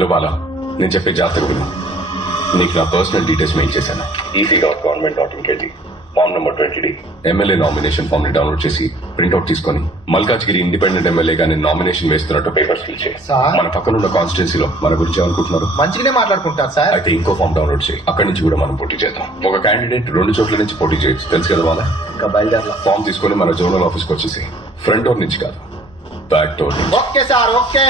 Hello Bala, నేను చెప్పే జాగ్రత్తగా విను. నీకు నా పర్సనల్ డీటెయిల్స్ మెయిల్ చేశాను. EC.government.in కెళ్ళి form number 20D MLA nomination form ని డౌన్లోడ్ చేసి ప్రింట్అవుట్ తీసుకొని మల్కాజ్గిరి ఇండిపెండెంట్ ఎమ్మెల్యేగా నేను నామినేషన్ వేస్తున్నట్టు పేపర్స్ ఫిల్ చేయి. మన పక్కనున్న కాన్స్టిట్యున్సీలో మన గురించి ఏమనుకుంటున్నారు? మంచిగానే మాట్లాడుకుంటారు సార్. అయితే ఇంకో ఫామ్ డౌన్లోడ్ చేయి. అక్కడి నుంచి కూడా మనం పోటీ చేద్దాం. ఒక క్యాండిడేట్ 2 చోట్ల నుంచి పోటీ చేయొచ్చు, తెలుసు కదా వాళ్ళ. ఇంకా బయలుదేరలా. ఫామ్ తీసుకొని మన జోనల్ ఆఫీస్కి వచ్చేసి ఫ్రంట్ డోర్ నుంచి కాదు, బ్యాక్ డోర్ నుంచి. Okay sir, okay.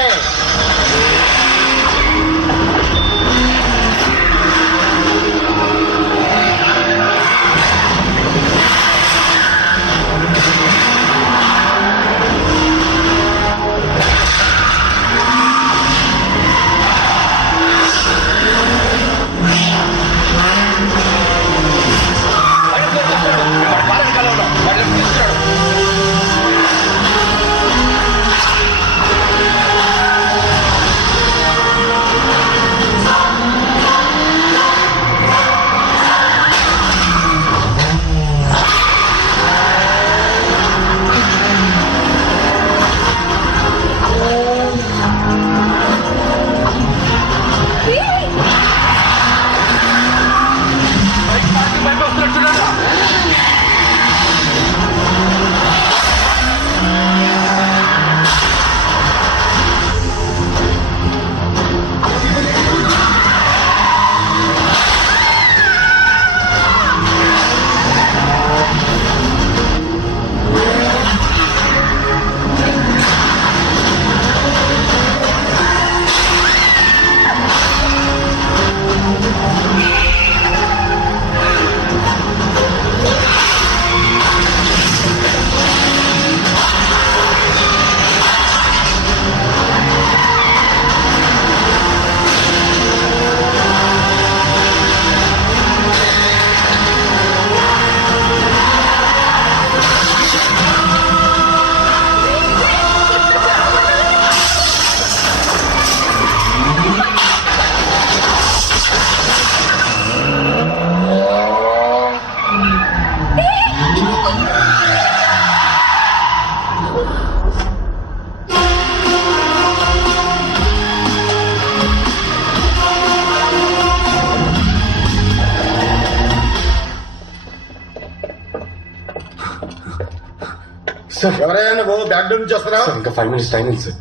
సార్ ఎవరైనా నువ్వు బ్యాక్ డోర్ నుంచి వస్తున్నావు? సార్, ఇంకా 5 minutes టైం ఉంది సార్,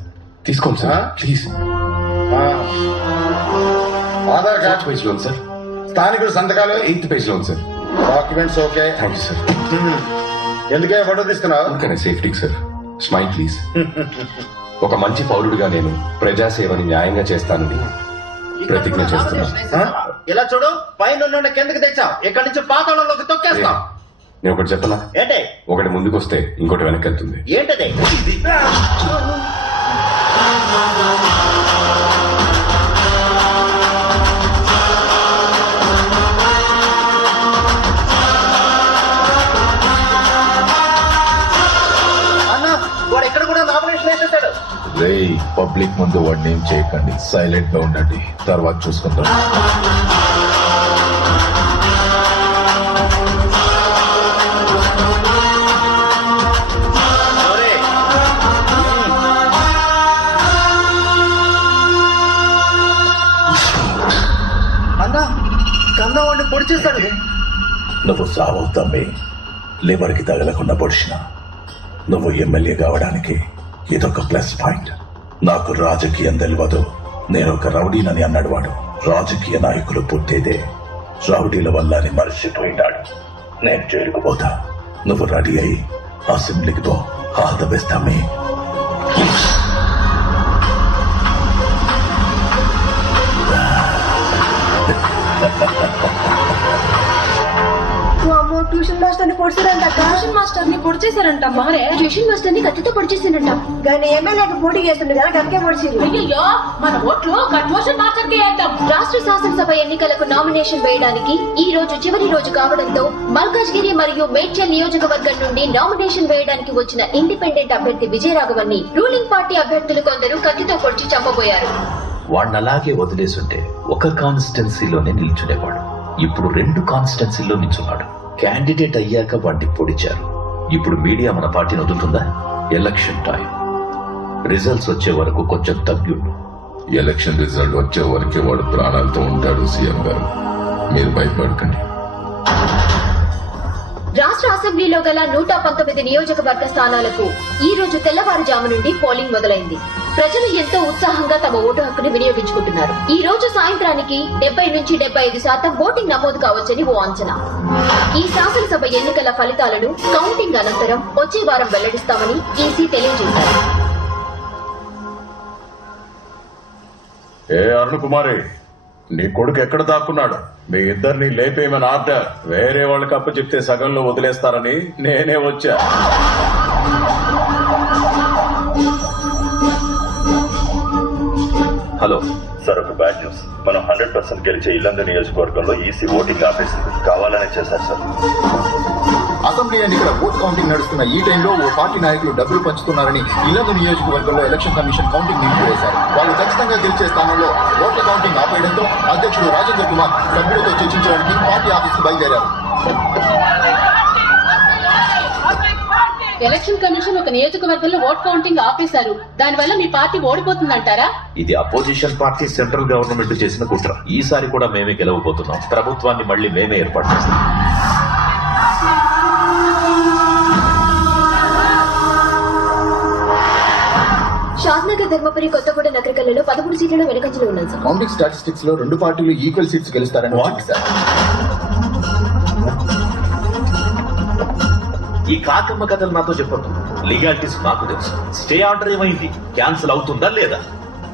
తీసుకోండి sir please. Aadhaar card page లో ఉంది సార్. స్థానికుడు సంతకాలు 8th పేజ్ లో ఉంది sir. Documents okay. Thank you sir. ఎందుకే ఫోటో తీస్తున్నావు? ఓకే, సేఫ్టీకి సార్. Smile please. ఒక మంచి పౌరుడిగా నేను ప్రజాసేవని న్యాయంగా చేస్తానని ప్రతిజ్ఞ చేస్తున్నా. ఇలా చూడు, పైన కిందకి తెచ్చావు, ఇక్కడి నుంచి పాతాళంలోకి తొక్కేస్తాం. నేను ఒకటి చెప్పనా? ఏంటి? ఒకటి ముందుకు వస్తే ఇంకోటి వెనక్కి వెళ్తుంది. ఏంటది? అన్నా, వాడు ఎక్కడ కూడా నామినేషన్ వేసేసాడు. రేయ్, పబ్లిక్ ముందు వాడిని ఏం చేయకండి, సైలెంట్ గా ఉండండి, తర్వాత చూసుకుంటాం. అన్నా, కన్నా వాడిని పొడి చేస్తాడు. నువ్వు సావు తమ్మి, లివర్కి తగలకుండా పొడిచిన. నువ్వు ఎమ్మెల్యే కావడానికి ఇదొక ప్లస్ పాయింట్. నాకు రాజకీయం తెలియదు, నేను ఒక రౌడీనని అన్నాడు వాడు. రాజకీయ నాయకులు పుట్టేదే రౌడీల వల్ల అని మర్చిపోయినాడు. నేను జైలుకు పోతా, నువ్వు రెడీ అయి అసెంబ్లీకి పో. ఆల్ ద బెస్ట్ తమ్మి. ట్యూషన్ మాస్టర్ ని పొడిచారంట. ట్యూషన్ మాస్టర్ ని పొడిచేశారంట. మారే ట్యూషన్ మాస్టర్ ని కత్తితో పొడిచేసారంట. కానీ ఎమ్మెల్యేకి పోటీ చేస్తుండే కదా, కత్తికే పొడిచింది. అయ్యో, మన ఓట్లు ట్యూషన్ మాస్టర్ కి వేద్దాం. రాష్ట్ర శాసనసభ ఎన్నికలకు నామినేషన్ వేయడానికి ఈ రోజు చివరి రోజు కావడంతో మల్కాజ్గిరి మరియు మేడ్చల్ నియోజకవర్గం నుండి నామినేషన్ వేయడానికి వచ్చిన ఇండిపెండెంట్ అభ్యర్థి విజయరాఘవన్ని రూలింగ్ పార్టీ అభ్యర్థులు కొందరు కత్తితో పొడిచి చంపబోయారు. వాడిని అలాగే వదిలేసుంటే ఒక కాన్స్టిట్యున్సీలోనే నిల్చునేవాడు. ఇప్పుడు 2 కాన్స్టిట్యున్సీల్లో నిల్చున్నాడు. క్యాండిడేట్ అయ్యాక వాడిని పొడిచారు. ఇప్పుడు మీడియా మన పార్టీని వదులుతుందా? ఎలక్షన్ టైం, రిజల్ట్స్ వచ్చే వరకు కొంచెం తగ్గుండు. ఎలక్షన్ రిజల్ట్ వచ్చే వరకే వాడు ప్రాణాలతో ఉంటాడు. సీఎం గారు మీరు భయపడకండి. రాష్ట్ర అసెంబ్లీలో గల 119 నియోజకవర్గ స్థానాలకు ఈ రోజు తెల్లవారుజాము నుండి పోలింగ్ మొదలైంది. ప్రజలు ఎంతో ఉత్సాహంగా తమ ఓటు హక్కును వినియోగించుకుంటున్నారు. ఈ రోజు సాయంత్రానికి 70 నుంచి 75% ఓటింగ్ నమోదు కావచ్చని ఓ అంచనా. ఈ శాసనసభ ఎన్నికల ఫలితాలను కౌంటింగ్ అనంతరం వచ్చే వారం వెల్లడిస్తామని ఈసీ తెలియజేశారు. ఏ అరుణ్ కుమారి, నీ కొడుకు ఎక్కడ దాక్కున్నాడు? మీ ఇద్దరిని లేపేయమని ఆర్డర్. వేరే వాళ్ళకి అప్పు చెప్తే సగంలో వదిలేస్తారని నేనే వచ్చా. హలో సార్, ఒక బ్యాడ్ న్యూస్. మనం 100% గెలిచే ఇల్లందు నియోజకవర్గంలో ఈసీ ఓటింగ్ ఆపేసింది. కావాలనే చేశారు సార్. అసెంబ్లీ ఎన్నికల ఓట్ కౌంటింగ్ నడుస్తున్న ఈ టైంలో ఓ పార్టీ నాయకులు డబ్బులు పంచుతున్నారని ఇల్లందు నియోజకవర్గంలో ఎలక్షన్ కమిషన్ కౌంటింగ్ నిలిపివేశారు. వాళ్ళు ఖచ్చితంగా గెలిచే స్థానంలో ఓట్ల కౌంటింగ్ ఆపేయడంతో అధ్యక్షుడు రాజేందర్ కుమార్ సభ్యులతో చర్చించడానికి పార్టీ ఆఫీస్ బయలుదేరారు. ఎలక్షన్ కమిషన్ ఒక నియోజకవర్గంలో ఓట్ కౌంటింగ్ ఆపేశారు. దానివల్ల మీ పార్టీ ఓడిపోతుందంటారా? ఇది అపోజిషన్ పార్టీ సెంట్రల్ గవర్నమెంట్ చేసిన కుట్ర. ఈసారి కూడా మేమే గెలవబోతున్నాం. ప్రభుత్వాన్ని మళ్ళీ మేమే ఏర్పాటు చేస్తాం. షాద్నగర్, ధర్మపురి, కొత్తగూడ నగరికల్లో 13 సీట్లలో వెనుకంజలో ఉన్నాయి సార్. కౌంటింగ్ స్టాటిస్టిక్స్ లో 2 పార్టీలు ఈక్వల్ సీట్స్ గెలుస్తారని సార్. ఈ కాకమ్మ కథలు నాతో చెప్పొద్దు. లీగాలిటీస్ నాకు తెలుసు. స్టే ఆర్డర్ ఏమైంది? క్యాన్సిల్ అవుతుందా లేదా?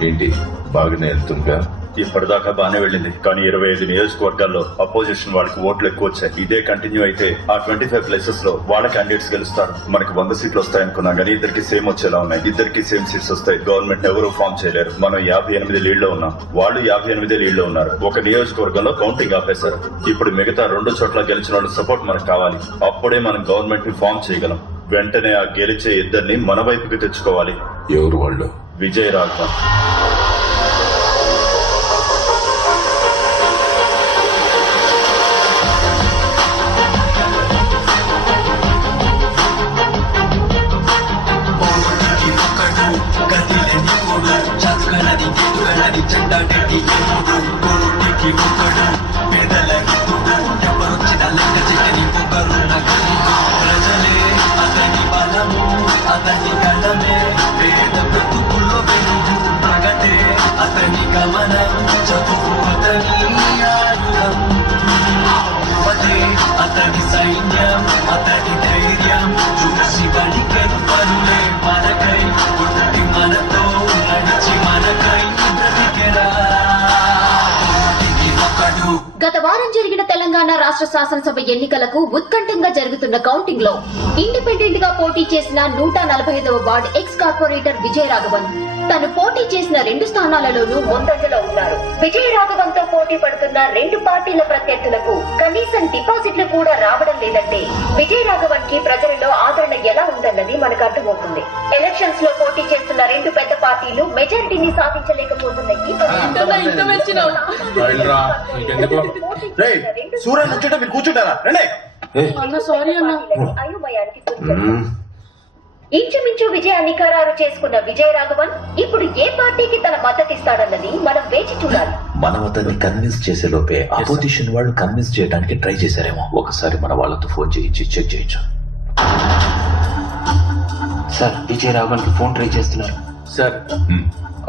ఏంటి బాగానే వెళ్తుందిగా? ఇప్పటిదాకా బానే వెళ్ళింది, కానీ 25 నియోజకవర్గాల్లో అపోజిషన్ వాళ్ళకి ఓట్లు ఎక్కువ వచ్చాయి. ఇదే కంటిన్యూ అయితే ఆ 25 ప్లేసెస్ లో వాళ్ళ క్యాండిడేట్స్ గెలుస్తారు. మనకి 100 సీట్లు వస్తాయనుకున్నాం, కానీ ఇద్దరికి సేమ్ వచ్చేలా ఉన్నాయి. ఇద్దరికి సేమ్ సీట్స్ వస్తాయి. గవర్నమెంట్ ఎవరూ ఫామ్ చేయలేరు. మనం 58 లీడ్లో ఉన్నాం, వాళ్ళు 58 లీడ్లో ఉన్నారు. ఒక నియోజకవర్గంలో కౌంటింగ్ ఆపేశారు. ఇప్పుడు మిగతా 2 చోట్ల గెలిచిన వాళ్ళ సపోర్ట్ మనకు కావాలి. అప్పుడే మనం గవర్నమెంట్ ని ఫామ్ చేయగలం. వెంటనే ఆ గెలిచే ఇద్దరిని మన వైపుకి తెచ్చుకోవాలి. ఎవరు వాళ్ళు? విజయ్ రాఘవన్. అతని సైన్యం, అతని ధైర్యం చూసి బడికెరు పనులే మనకై పుట్టి మనతో నడిచి మనకై బ్రతికెరా. గత వారం జరిగిన తెలంగాణ రాష్ట్ర శాసనసభ ఎన్నికలకు ఉత్కంఠంగా జరుగుతున్న కౌంటింగ్ లో ఇండిపెండెంట్ గా పోటీ చేసిన 145వ ward ex corporator Vijaya Raghavan తను పోటీ చేసిన 2 స్థానాలలోనూ ముందంజలో ఉన్నారు. విజయ రాఘవన్ తో పోటీ పడుతున్న 2 పార్టీల ప్రత్యర్థులకు కనీసం డిపాజిట్లు కూడా రావడం లేదంటే విజయ రాఘవన్ కి ప్రజలలో ఆదరణ ఎలా ఉందన్నది మనకు అర్థమవుతుంది. ఎలక్షన్స్ లో పోటీ చేస్తున్న 2 పెద్ద పార్టీలు మెజారిటీని సాధించలేకపోతున్నాయి. సూర్యుని వచ్చేట మీరు కూర్చుంటారా? అయోమయానికి ఇంచుమించు విజయాన్ని ఖరారు చేసుకున్న విజయ రాఘవన్ ఇప్పుడు ఏ పార్టీకి తన మద్దతిస్తాడన్నది మనం వేచి చూడాలి. మనం అతన్ని కన్విన్స్ చేసే లోపే అపోజిషన్ వాళ్ళు కన్విన్స్ చేయడానికి ట్రై చేశారేమో. ఒకసారి మన వాళ్ళతో ఫోన్ చేయించి చెక్ చేయొచ్చు. సార్, విజయ రాఘవన్ కి ఫోన్ ట్రై చేస్తున్నారు సార్.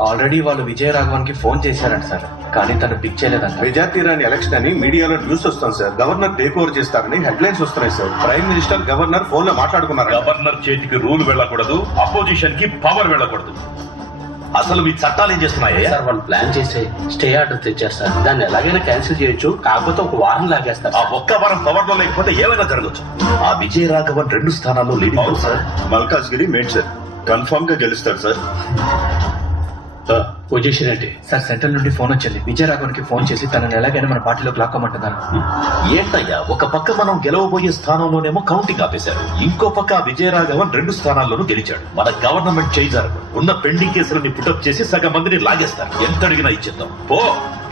ఆల్రెడీ వాళ్ళు విజయ రాఘవన్ కి ఫోన్ చేశారంట సార్, కానీ తను పిక్ చేయలేదంట. మెజార్టీ రాని ఎలక్షన్ అని మీడియాలో న్యూస్ వస్తాం సార్. గవర్నర్ టేక్ ఓవర్ చేస్తారని హెడ్లైన్స్ వస్తున్నాయి sir. Prime minister governor phone లో మాట్లాడుకున్నారు. గవర్నర్ చేతికి రూల్ వెళ్ళకూడదు, అపోజిషన్ కి పవర్ వెళ్ళకూడదు. అసలు మీ చట్టాలు ఏం చేస్తున్నాయా? సార్, వాళ్ళు ప్లాన్ చేసి స్టే ఆర్డర్ తెచ్చారు సార్. దాన్ని ఎలాగైనా క్యాన్సిల్ చేయొచ్చు, కాకపోతే ఒక వారం లాగేస్తారు. ఆ ఒక్క వారం పవర్ లో లేకపోతే ఏమైనా జరగచ్చు. ఆ విజయ రాఘవన్ 2 స్థానాల్లో leading sir. Malkajgiri made sir, confirm గా గెలుస్తారు సార్. పొజిషన్ ఏంటి సార్? సెంట్రల్ నుండి ఫోన్ వచ్చింది. విజయ రాఘవన్ కి ఫోన్ చేసి తనని ఎలాగైనా మన పార్టీలోకి లాక్కోమంటున్నారు. ఏంటయ్యా, ఒక పక్క మనం గెలవబోయే స్థానంలోనేమో కౌంటింగ్ ఆపేశారు, ఇంకో పక్క విజయ రాఘవన్ 2 స్థానాల్లోనూ గెలిచాడు. మన గవర్నమెంట్ చేయిజారు ఉన్న పెండింగ్ కేసులని పుటప్ చేసి సగం మందిని లాగేస్తారు. ఎంత అడిగినా ఇచ్చేద్దాం.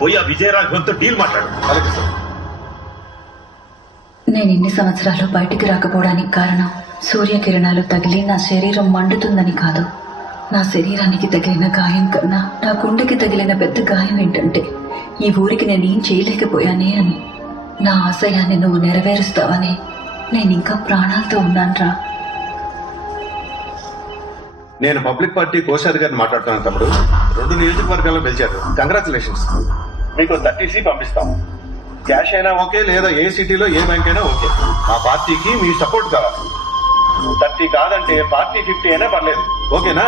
పోయి ఆ విజయ రాఘవన్ తో డీల్ మాట్లాడు. అలాగే సార్. నేను ఇన్ని సంవత్సరాలు బయటికి రాకపోవడానికి కారణం సూర్యకిరణాలు తగిలి నా శరీరం మండుతుందని కాదు, నా శరీరానికి తగిలిన గాయం కన్నా నా గుండెకి తగిలిన పెద్ద గాయం ఏంటంటే ఈ ఊరికి నేనేం చేయలేకపోయానే అని. నా ఆశయాన్ని నువ్వు నెరవేరుస్తావని నేను ఇంకా ప్రాణాలతో ఉన్నాన్రా. నేను పబ్లిక్ పార్టీ కోశాధికారిని మాట్లాడుతున్నాను తమ్ముడు. 2 నియోజకవర్గాల్లో గెలిచారు. కంగ్రాచులేషన్స్. మీకు 30C పంపిస్తాం. క్యాష్ అయినా ఓకే, లేదా ఏ సిటీలో ఏ బ్యాంక్ అయినా ఓకే. మా పార్టీకి మీ సపోర్ట్ కావాలి. 30 కాదంటే పార్టీ 50 అయినా పర్లేదు. ఓకేనా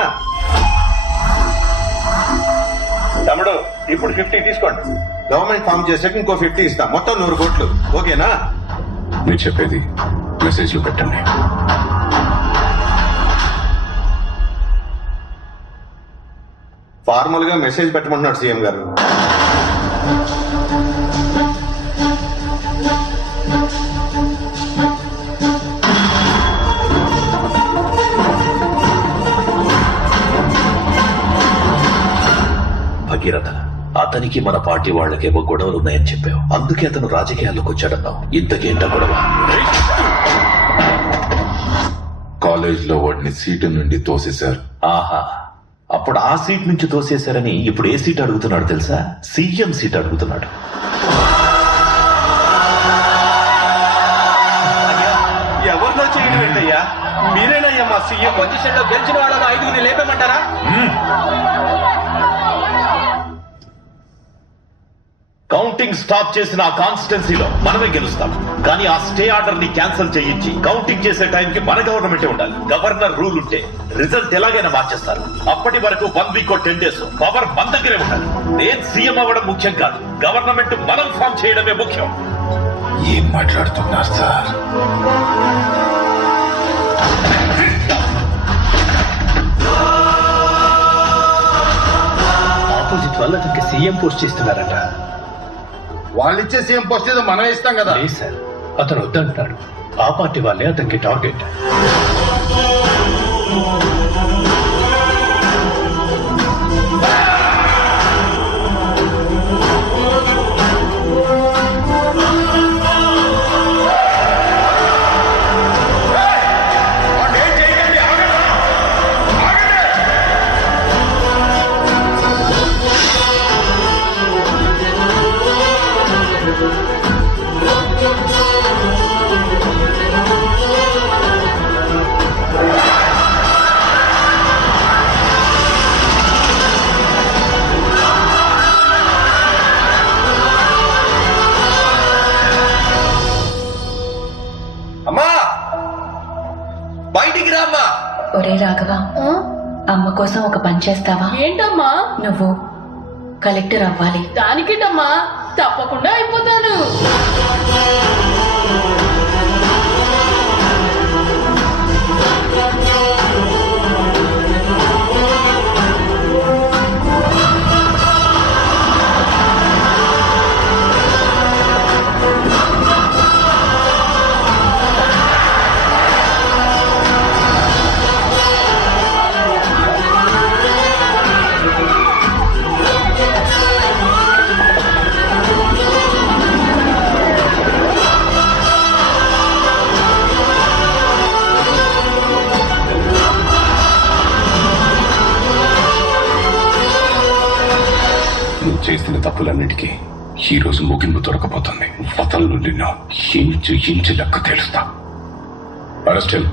తమ్ముడు? ఇప్పుడు 50 తీసుకోండి. గవర్నమెంట్ ఫామ్ చేసాక ఇంకో 50 ఇస్తాం. మొత్తం 100 కోట్లు. ఓకేనా? మీరు చెప్పేది మెసేజ్లు పెట్టండి. ఫార్మల్ గా మెసేజ్ పెట్టమంటున్నాడు సీఎం గారు. భగీరథ, అతనికి మన పార్టీ వాళ్ళకేవో గొడవలు ఉన్నాయని చెప్పావు. అందుకే అతను రాజకీయాల్లోకి వచ్చాడన్నావు. ఇంతకేంట గొడవ? కాలేజ్ లో వాడిని సీటు నుండి తోసేశారు. ఆహా, అప్పుడు ఆ సీట్ నుంచి తోసేశారని ఇప్పుడు ఏ సీట్ అడుగుతున్నాడు తెలుసా? సీఎం సీట్ అడుగుతున్నాడు. ఎవరిలో చేయడం ఏంటయ్యా? మీరేనయ్యా మా సీఎం. పొజిషన్ లో గెలిచిన వాళ్ళలో 5గురిని లేపేమంటారా? కౌంటింగ్ స్టాప్ చేసిన ఆ కాన్స్టిట్యున్సీలో మనమే గెలుస్తాం. కానీ ఆ స్టే ఆర్డర్ ని క్యాన్సిల్ చేయించి కౌంటింగ్ చేసే టైంకి మన గవర్నమెంటే ఉండాలి. గవర్నర్ రూల్ ఉంటే రిజల్ట్ ఎలాగైనా మార్చేస్తారు. అప్పటి వరకు 1 వీక్ 10 డేస్ పవర్ మన దగ్గరే ఉండాలి. నేను సీఎం అవ్వడం ముఖ్యం కాదు, గవర్నమెంట్ మనం ఫామ్ చేయడమే ముఖ్యం. ఏం మాట్లాడుతున్నారు సార్? ఆపోజిట్ వాళ్ళు అతనికి సీఎం పోస్ట్ చేస్తున్నారట. వాళ్ళిచ్చే సీఎం పోస్ట్ ఏదో మనం ఇస్తాం కదా. లేదు సార్, అతను వద్దంటున్నాడు. ఆ పార్టీ వాళ్ళే అతనికి టార్గెట్. ఒరే రాఘవ, అమ్మ కోసం ఒక పని చేస్తావా? ఏంటమ్మా? నువ్వు కలెక్టర్ అవ్వాలి. దానికేంటమ్మా, తప్పకుండా అయిపోతాను. చేసిన తప్పులన్నిటికీ ఈ రోజు ముగింపు దొరకపోతుంది. వతలు నిన్ను ఇంచు ఇంచు లెక్క తెలుస్తా. అరెస్ట్ చేయి.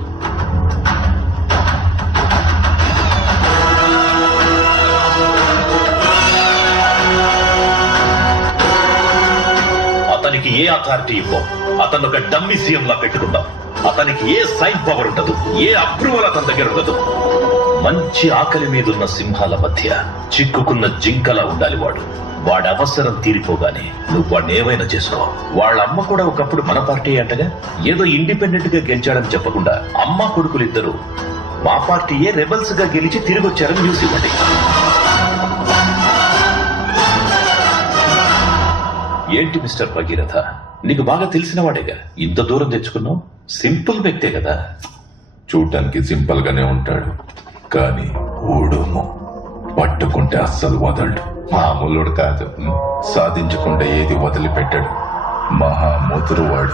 అతనికి ఏ అథారిటీ ఇవ్వం. అతను ఒక డమ్మీ సీఎం లా పెట్టుకుంటాం. అతనికి ఏ సైన్ పవర్ ఉండదు, ఏ అప్రూవల్ అతని దగ్గర ఉండదు. మంచి ఆకలి మీదున్న సింహాల మధ్య చిక్కుకున్న జింకలా ఉండాలి వాడు. వాడి అవసరం తీరిపోగానే నువ్వు వాడిని ఏమైనా చేసుకో. వాళ్ళ అమ్మ కూడా ఒకప్పుడు మన పార్టీ అంటగా. ఏదో ఇండిపెండెంట్ గా గెలిచాడని చెప్పకుండా అమ్మ కొడుకులిద్దరూ మా పార్టీయే రెబల్స్ గా గెలిచి తిరిగి వచ్చారని న్యూస్ ఇవ్వండి. ఏంటి మిస్టర్ భగీరథ, నీకు బాగా తెలిసిన వాడేగా, ఇంత దూరం తెచ్చుకున్నావు? సింపుల్ వ్యక్తే కదా. చూడటానికి సింపుల్ గానే ఉంటాడు, కానీ ఊడుము పట్టుకుంటే అస్సలు వదలడు. మామూలుడు కాదు, సాధించకుండా ఏది వదిలిపెట్టాడు. మహా ముదురువాడు.